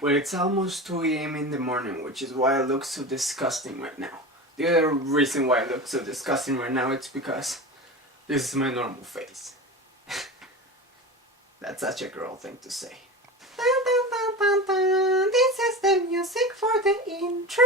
Well, it's almost 2 a.m. in the morning, which is why I look so disgusting right now. The other reason why I look so disgusting right now is because this is my normal face. That's such a girl thing to say. Dun, dun, dun, dun, dun. This is the music for the intro.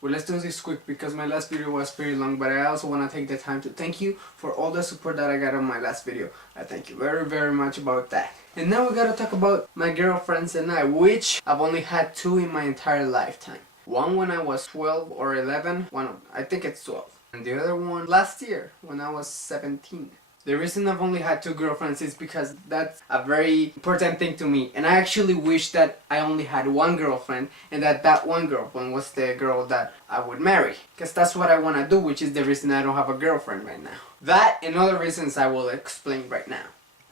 Well, let's do this quick because my last video was pretty long, but I also want to take the time to thank you for all the support that I got on my last video. I thank you very, very much about that. And now we gotta talk about my girlfriends and I, which I've only had 2 in my entire lifetime. One when I was 12 or 11, I think it's 12. And the other one last year when I was 17. The reason I've only had 2 girlfriends is because that's a very important thing to me. And I actually wish that I only had 1 girlfriend and that one girlfriend was the girl that I would marry. Because that's what I want to do, which is the reason I don't have a girlfriend right now. That and other reasons I will explain right now.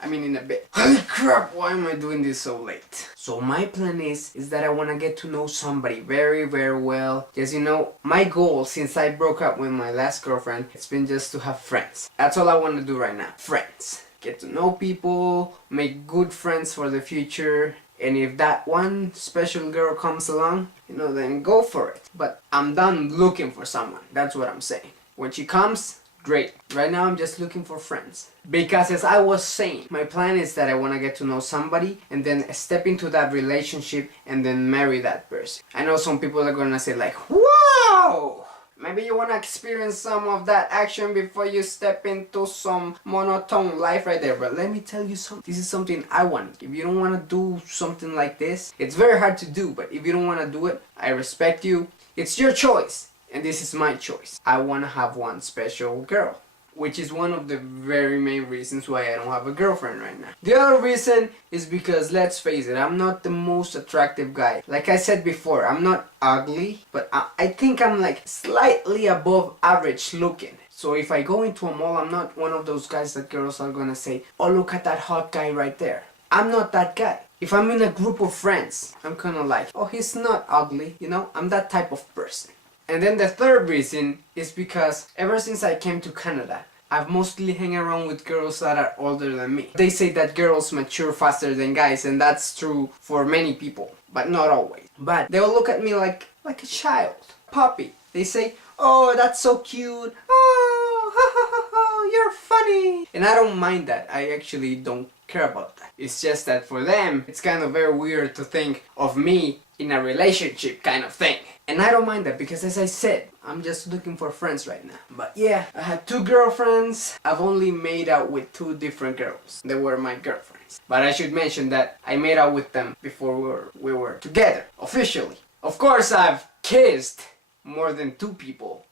I mean in a bit. Holy crap, why am I doing this so late? So my plan is that I want to get to know somebody very, very well. Because you know, my goal since I broke up with my last girlfriend, it's been just to have friends. That's all I want to do right now. Friends. Get to know people, make good friends for the future. And if that one special girl comes along, you know, then go for it. But I'm done looking for someone. That's what I'm saying. When she comes, great. Right now I'm just looking for friends. Because as I was saying, my plan is that I want to get to know somebody and then step into that relationship and then marry that person. I know some people are gonna say like, wow! Maybe you want to experience some of that action before you step into some monotone life right there. But let me tell you something. This is something I want. If you don't want to do something like this, it's very hard to do. But if you don't want to do it, I respect you. It's your choice. And this is my choice. I want to have one special girl. Which is one of the very main reasons why I don't have a girlfriend right now. The other reason is because, let's face it, I'm not the most attractive guy. Like I said before, I'm not ugly, but I think I'm like slightly above average looking. So if I go into a mall, I'm not one of those guys that girls are gonna say, oh, look at that hot guy right there. I'm not that guy. If I'm in a group of friends, I'm kinda like, oh, he's not ugly, you know? I'm that type of person. And then the third reason is because ever since I came to Canada, I've mostly hang around with girls that are older than me. They say that girls mature faster than guys, and that's true for many people, but not always. But they'll look at me like a child, puppy. They say, oh, that's so cute. Oh, ha ha ha ha, you're funny. And I don't mind that. I actually don't care about that. It's just that for them, it's kind of very weird to think of me in a relationship kind of thing. And I don't mind that because, as I said, I'm just looking for friends right now. But yeah, I had 2 girlfriends. I've only made out with 2 different girls. They were my girlfriends. But I should mention that I made out with them before we were together, officially. Of course, I've kissed more than 2 people.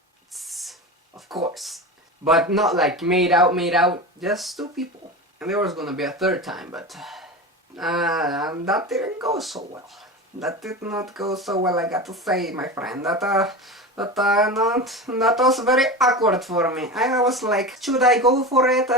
Of course. But not like made out, just 2 people. And there was gonna be a 3rd time, but that didn't go so well. That did not go so well, I got to say, my friend. That was very awkward for me. I was like, should I go for it?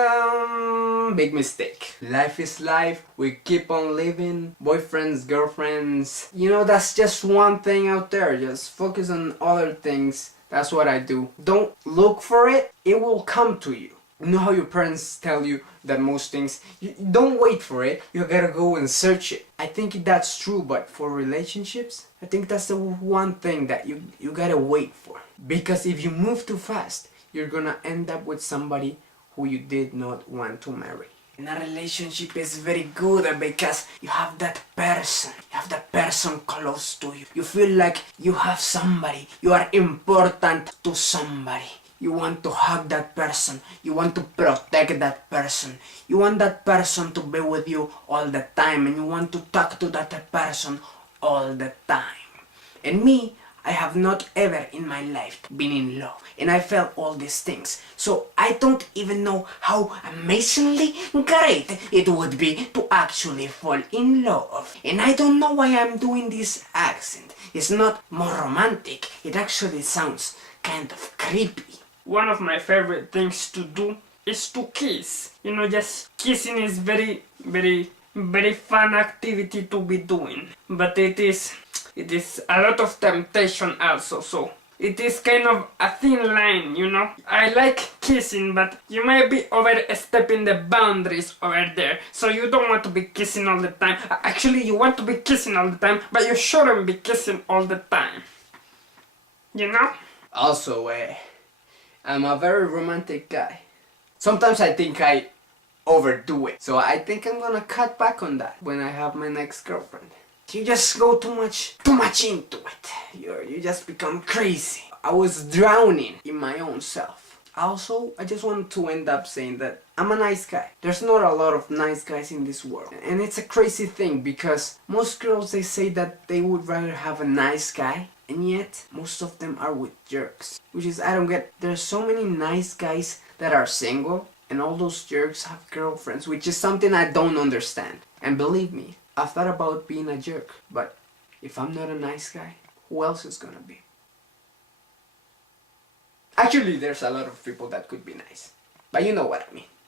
Big mistake. Life is life. We keep on living. Boyfriends, girlfriends. You know, that's just one thing out there. Just focus on other things. That's what I do. Don't look for it. It will come to you. You know how your parents tell you that most things, you don't wait for it, you gotta go and search it. I think that's true, but for relationships, I think that's the one thing that you gotta wait for. Because if you move too fast, you're gonna end up with somebody who you did not want to marry. And a relationship is very good because you have that person. You have that person close to you. You feel like you have somebody. You are important to somebody. You want to hug that person. You want to protect that person. You want that person to be with you all the time. And you want to talk to that person all the time. And me, I have not ever in my life been in love. And I felt all these things. So I don't even know how amazingly great it would be to actually fall in love. And I don't know why I'm doing this accent. It's not more romantic. It actually sounds kind of creepy. One of my favorite things to do is to kiss. You know, just kissing is very fun activity to be doing. But it is a lot of temptation also, so it is kind of a thin line, you know? I like kissing, but you might be overstepping the boundaries over there. So you don't want to be kissing all the time. Actually, you want to be kissing all the time, but you shouldn't be kissing all the time. You know? Also, I'm a very romantic guy. Sometimes I think I overdo it. So I think I'm gonna cut back on that when I have my next girlfriend. You just go too much into it. You just become crazy. I was drowning in my own self. Also, I just want to end up saying that I'm a nice guy. There's not a lot of nice guys in this world. And it's a crazy thing because most girls, they say that they would rather have a nice guy, and yet most of them are with jerks. Which is, I don't get. There's so many nice guys that are single, and all those jerks have girlfriends, which is something I don't understand. And believe me, I've thought about being a jerk, but if I'm not a nice guy, who else is gonna be? Actually, there's a lot of people that could be nice, but you know what I mean.